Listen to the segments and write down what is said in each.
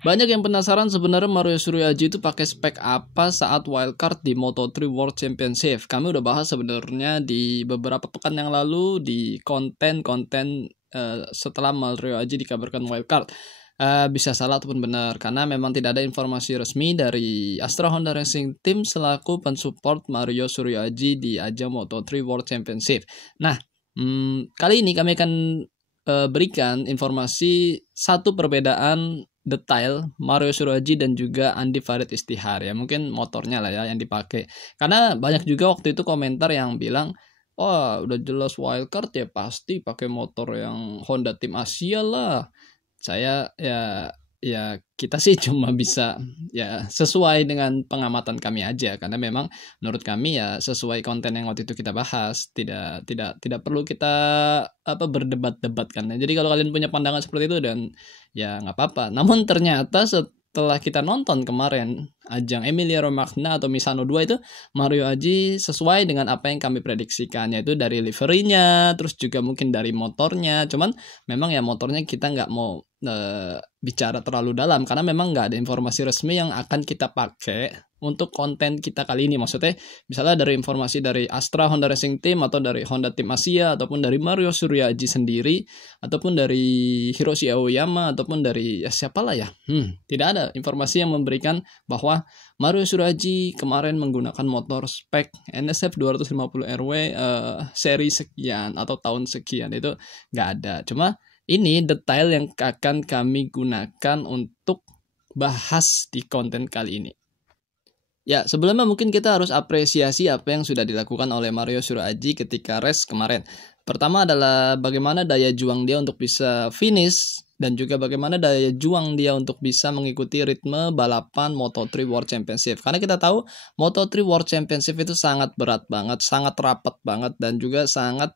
Banyak yang penasaran sebenarnya Mario Suryaji itu pakai spek apa saat wildcard di Moto3 World Championship. Kami udah bahas sebenarnya di beberapa pekan yang lalu di konten-konten setelah Mario Suryaji dikabarkan wildcard. Bisa salah ataupun benar karena memang tidak ada informasi resmi dari Astra Honda Racing Team selaku pensupport Mario Suryaji di ajang Moto3 World Championship. Nah, kali ini kami akan berikan informasi satu perbedaan detail Mario Suryaji dan juga Andi Farid Istihar ya, mungkin motornya lah ya yang dipakai, karena banyak juga waktu itu komentar yang bilang, oh udah jelas wildcard ya pasti pakai motor yang Honda tim Asia lah. Saya ya kita sih cuma bisa ya sesuai dengan pengamatan kami aja, karena memang menurut kami ya sesuai konten yang waktu itu kita bahas, tidak perlu kita berdebat-debat kan. Jadi kalau kalian punya pandangan seperti itu dan ya nggak apa-apa. Namun ternyata setelah kita nonton kemarin ajang Emilia Romagna atau Misano 2 itu, Mario Aji sesuai dengan apa yang kami prediksikan, yaitu dari liverinya, terus juga mungkin dari motornya. Cuman memang ya motornya kita nggak mau bicara terlalu dalam karena memang nggak ada informasi resmi yang akan kita pakai untuk konten kita kali ini. Maksudnya misalnya dari informasi dari Astra Honda Racing Team atau dari Honda Tim Asia ataupun dari Mario Suryaji sendiri ataupun dari Hiroshi Aoyama ataupun dari siapalah ya. Tidak ada informasi yang memberikan bahwa Mario Suryaji kemarin menggunakan motor spek NSF 250 RW seri sekian atau tahun sekian, itu nggak ada. Cuma ini detail yang akan kami gunakan untuk bahas di konten kali ini. Ya, sebelumnya mungkin kita harus apresiasi apa yang sudah dilakukan oleh Mario Suryaji ketika race kemarin. Pertama adalah bagaimana daya juang dia untuk bisa finish dan juga bagaimana daya juang dia untuk bisa mengikuti ritme balapan Moto3 World Championship. Karena kita tahu Moto3 World Championship itu sangat berat banget, sangat rapat banget dan juga sangat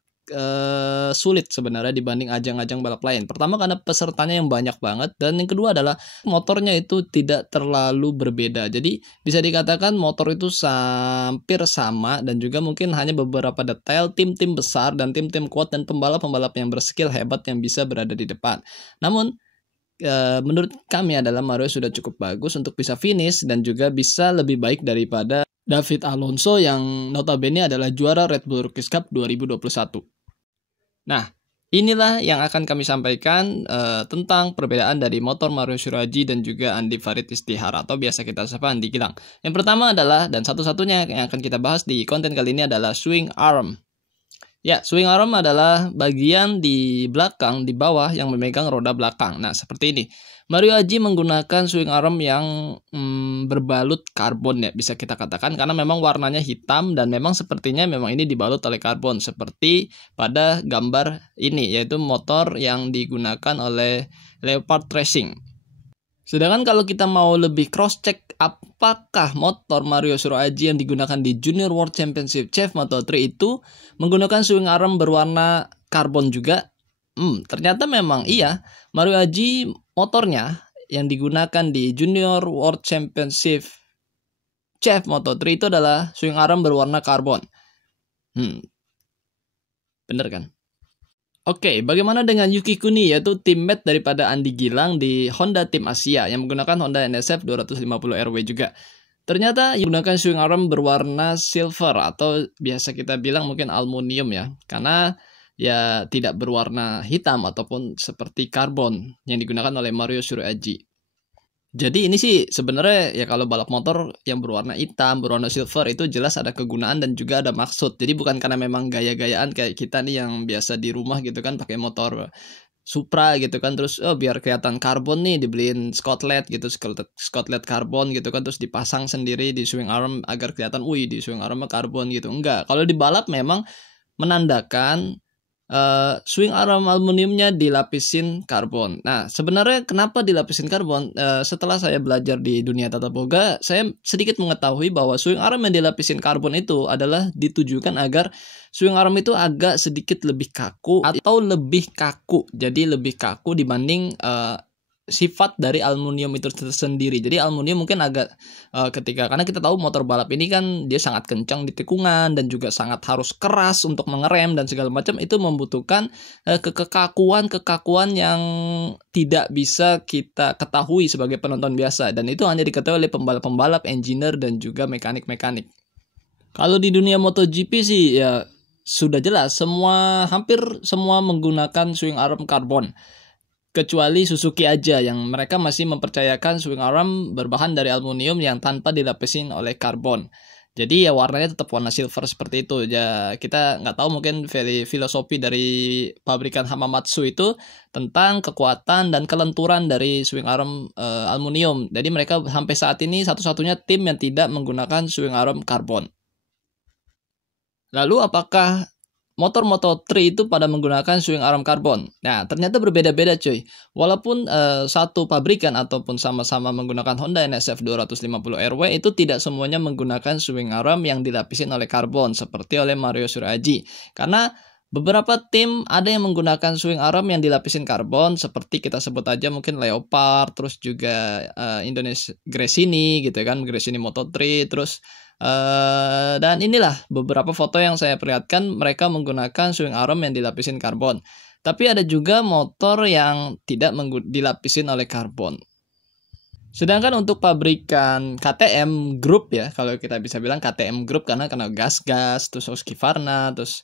sulit sebenarnya dibanding ajang-ajang balap lain. Pertama karena pesertanya yang banyak banget, dan yang kedua adalah motornya itu tidak terlalu berbeda. Jadi bisa dikatakan motor itu hampir sama dan juga mungkin hanya beberapa detail tim-tim besar dan tim-tim kuat dan pembalap-pembalap yang berskill hebat yang bisa berada di depan. Namun menurut kami adalah Mario sudah cukup bagus untuk bisa finish dan juga bisa lebih baik daripada David Alonso yang notabene adalah juara Red Bull Rookies Cup 2021. Nah, inilah yang akan kami sampaikan tentang perbedaan dari motor Mario Suryaji dan juga Andi Farid Istihar atau biasa kita sapa Andi Gilang. Yang pertama adalah, dan satu-satunya yang akan kita bahas di konten kali ini adalah swing arm. Ya, swing arm adalah bagian di belakang, di bawah yang memegang roda belakang. Nah, seperti ini. Mario Aji menggunakan swing arm yang berbalut karbon ya, bisa kita katakan, karena memang warnanya hitam dan memang sepertinya memang ini dibalut oleh karbon seperti pada gambar ini, yaitu motor yang digunakan oleh Leopard Racing. Sedangkan kalau kita mau lebih cross check apakah motor Mario Suryaji yang digunakan di Junior World Championship CEF Moto3 itu menggunakan swing arm berwarna karbon juga, ternyata memang iya. Mario Aji motornya yang digunakan di Junior World Championship CEF Moto3 itu adalah swing arm berwarna karbon. Bener kan? Oke, bagaimana dengan Yuki Kuni, yaitu teammate daripada Andi Gilang di Honda Tim Asia yang menggunakan Honda NSF 250 RW juga. Ternyata menggunakan swing arm berwarna silver atau biasa kita bilang mungkin aluminium ya, karena ya tidak berwarna hitam ataupun seperti karbon yang digunakan oleh Mario Suryaji. Jadi ini sih sebenarnya ya kalau balap motor yang berwarna hitam, berwarna silver itu jelas ada kegunaan dan juga ada maksud. Jadi bukan karena memang gaya-gayaan kayak kita nih yang biasa di rumah gitu kan pakai motor Supra gitu kan, terus biar kelihatan karbon nih dibeliin skotlet gitu, skotlet karbon gitu kan, terus dipasang sendiri di swing arm agar kelihatan di swing armnya karbon gitu. Enggak, kalau di balap memang menandakan swing arm aluminiumnya dilapisin karbon. Nah, sebenarnya kenapa dilapisin karbon? Setelah saya belajar di dunia tata boga, saya sedikit mengetahui bahwa swing arm yang dilapisin karbon itu adalah ditujukan agar swing arm itu agak sedikit lebih kaku atau lebih kaku. Jadi lebih kaku dibanding sifat dari aluminium itu tersendiri. Jadi aluminium mungkin agak karena kita tahu motor balap ini kan dia sangat kencang di tikungan dan juga sangat harus keras untuk mengerem dan segala macam, itu membutuhkan kekakuan yang tidak bisa kita ketahui sebagai penonton biasa, dan itu hanya diketahui oleh pembalap-pembalap, engineer dan juga mekanik-mekanik. Kalau di dunia MotoGP sih ya sudah jelas hampir semua menggunakan swing arm karbon. Kecuali Suzuki aja yang mereka masih mempercayakan swing arm berbahan dari aluminium yang tanpa dilapisin oleh karbon. Jadi ya warnanya tetap warna silver seperti itu. Ya kita nggak tahu, mungkin filosofi dari pabrikan Hamamatsu itu tentang kekuatan dan kelenturan dari swing arm aluminium. Jadi mereka sampai saat ini satu-satunya tim yang tidak menggunakan swing arm karbon. Lalu apakah motor Moto3 itu pada menggunakan swing arm karbon? Nah, ternyata berbeda-beda cuy. Walaupun satu pabrikan ataupun sama-sama menggunakan Honda NSF 250RW, itu tidak semuanya menggunakan swing arm yang dilapisin oleh karbon seperti oleh Mario Suryaji. Karena beberapa tim ada yang menggunakan swing arm yang dilapisin karbon, seperti kita sebut aja mungkin Leopard, terus juga Indonesia Gresini gitu kan, Gresini Moto3, terus dan inilah beberapa foto yang saya perlihatkan mereka menggunakan swing arm yang dilapisin karbon. Tapi ada juga motor yang tidak dilapisin oleh karbon. Sedangkan untuk pabrikan KTM Group ya, kalau kita bisa bilang KTM Group karena gas-gas, terus Husqvarna, terus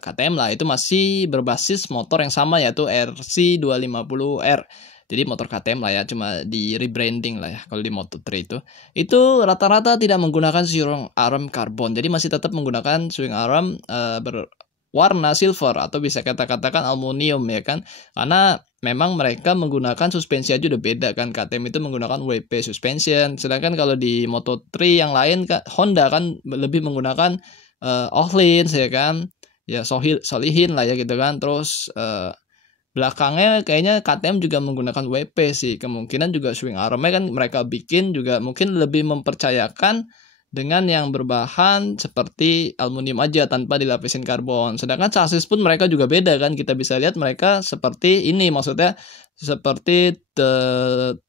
KTM lah, itu masih berbasis motor yang sama yaitu RC250R. Jadi motor KTM lah ya, cuma di rebranding lah ya kalau di Moto3 itu. Itu rata-rata tidak menggunakan swing arm karbon. Jadi masih tetap menggunakan swing arm berwarna silver atau bisa kita katakan aluminium ya kan. Karena memang mereka menggunakan suspensi aja udah beda kan. KTM itu menggunakan WP suspension. Sedangkan kalau di Moto3 yang lain Honda kan lebih menggunakan Öhlins ya kan. Ya Solihin lah ya gitu kan. Terus belakangnya kayaknya KTM juga menggunakan WP sih. Kemungkinan juga swing armnya kan mereka bikin juga mungkin lebih mempercayakan dengan yang berbahan seperti aluminium aja tanpa dilapisin karbon. Sedangkan chassis pun mereka juga beda kan. Kita bisa lihat mereka seperti ini, maksudnya seperti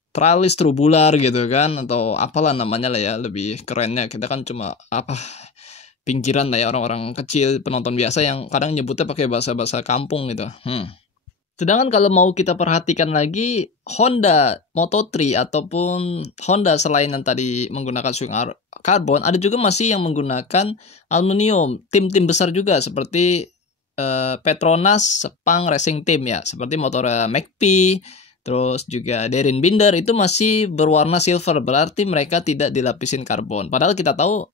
tralis tubular gitu kan, atau apalah namanya lah ya, lebih kerennya. Kita kan cuma pinggiran lah ya, orang-orang kecil penonton biasa yang kadang nyebutnya pakai bahasa-bahasa kampung gitu. Sedangkan kalau mau kita perhatikan lagi, Honda Moto3 ataupun Honda selain yang tadi menggunakan swing arm karbon, ada juga masih yang menggunakan aluminium. Tim-tim besar juga seperti Petronas Sepang Racing Team ya, seperti motor McP, terus juga Darren Binder itu masih berwarna silver, berarti mereka tidak dilapisin karbon. Padahal kita tahu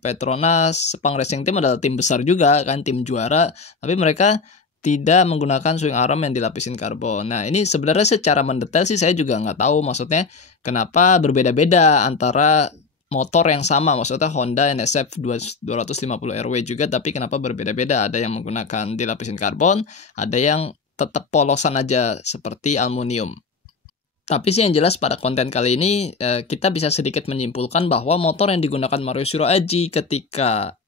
Petronas Sepang Racing Team adalah tim besar juga kan, tim juara, tapi mereka tidak menggunakan swing arm yang dilapisin karbon. Nah ini sebenarnya secara mendetail sih saya juga nggak tahu, maksudnya kenapa berbeda-beda antara motor yang sama, maksudnya Honda NSF 250RW juga, tapi kenapa berbeda-beda, ada yang menggunakan dilapisin karbon, ada yang tetap polosan aja seperti aluminium. Tapi sih yang jelas pada konten kali ini kita bisa sedikit menyimpulkan bahwa motor yang digunakan Mario Suryaji ketika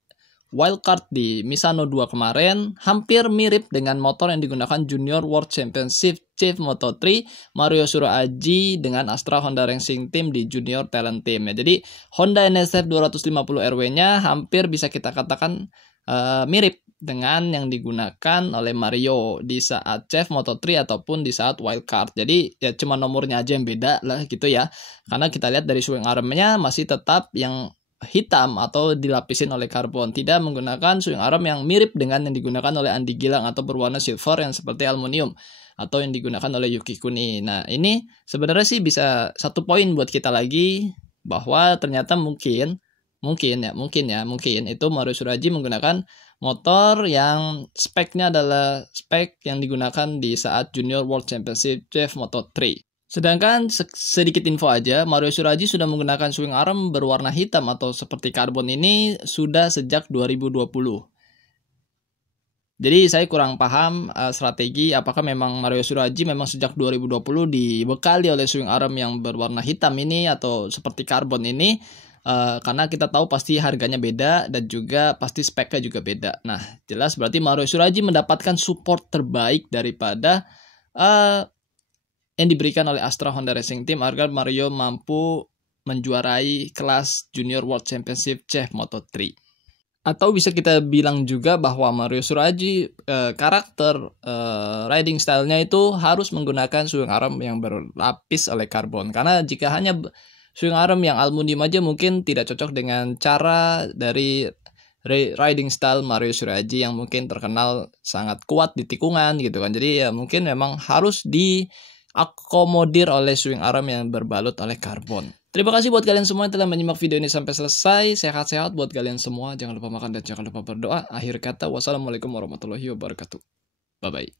wildcard di Misano 2 kemarin hampir mirip dengan motor yang digunakan Junior World Championship Chief Moto3 Mario Suryaji dengan Astra Honda Racing Team di Junior Talent Team ya. Jadi Honda NSF 250RW-nya hampir bisa kita katakan mirip dengan yang digunakan oleh Mario di saat Chief Moto3 ataupun di saat wildcard. Jadi ya cuma nomornya aja yang beda lah gitu ya. Karena kita lihat dari swing arm-nya masih tetap yang hitam atau dilapisin oleh karbon, tidak menggunakan swing arm yang mirip dengan yang digunakan oleh Andy Gilang atau berwarna silver yang seperti aluminium atau yang digunakan oleh Yuki Kuni. Nah ini sebenarnya sih bisa satu poin buat kita lagi bahwa ternyata mungkin itu Mario Suryaji menggunakan motor yang speknya adalah spek yang digunakan di saat Junior World Championship Chief Moto3. Sedangkan sedikit info aja, Mario Suryaji sudah menggunakan swing arm berwarna hitam atau seperti karbon ini sudah sejak 2020. Jadi saya kurang paham strategi apakah memang Mario Suryaji memang sejak 2020 dibekali oleh swing arm yang berwarna hitam ini atau seperti karbon ini, karena kita tahu pasti harganya beda dan juga pasti speknya juga beda. Nah jelas berarti Mario Suryaji mendapatkan support terbaik daripada yang diberikan oleh Astra Honda Racing Team agar Mario mampu menjuarai kelas Junior World Championship CF Moto3. Atau bisa kita bilang juga bahwa Mario Suryaji karakter riding style-nya itu harus menggunakan swing arm yang berlapis oleh karbon. Karena jika hanya swing arm yang aluminium aja mungkin tidak cocok dengan cara dari riding style Mario Suryaji yang mungkin terkenal sangat kuat di tikungan gitu kan. Jadi ya mungkin memang harus diakomodir oleh swing arm yang berbalut oleh karbon. Terima kasih buat kalian semua yang telah menyimak video ini sampai selesai. Sehat-sehat buat kalian semua. Jangan lupa makan dan jangan lupa berdoa. Akhir kata, wassalamualaikum warahmatullahi wabarakatuh. Bye-bye.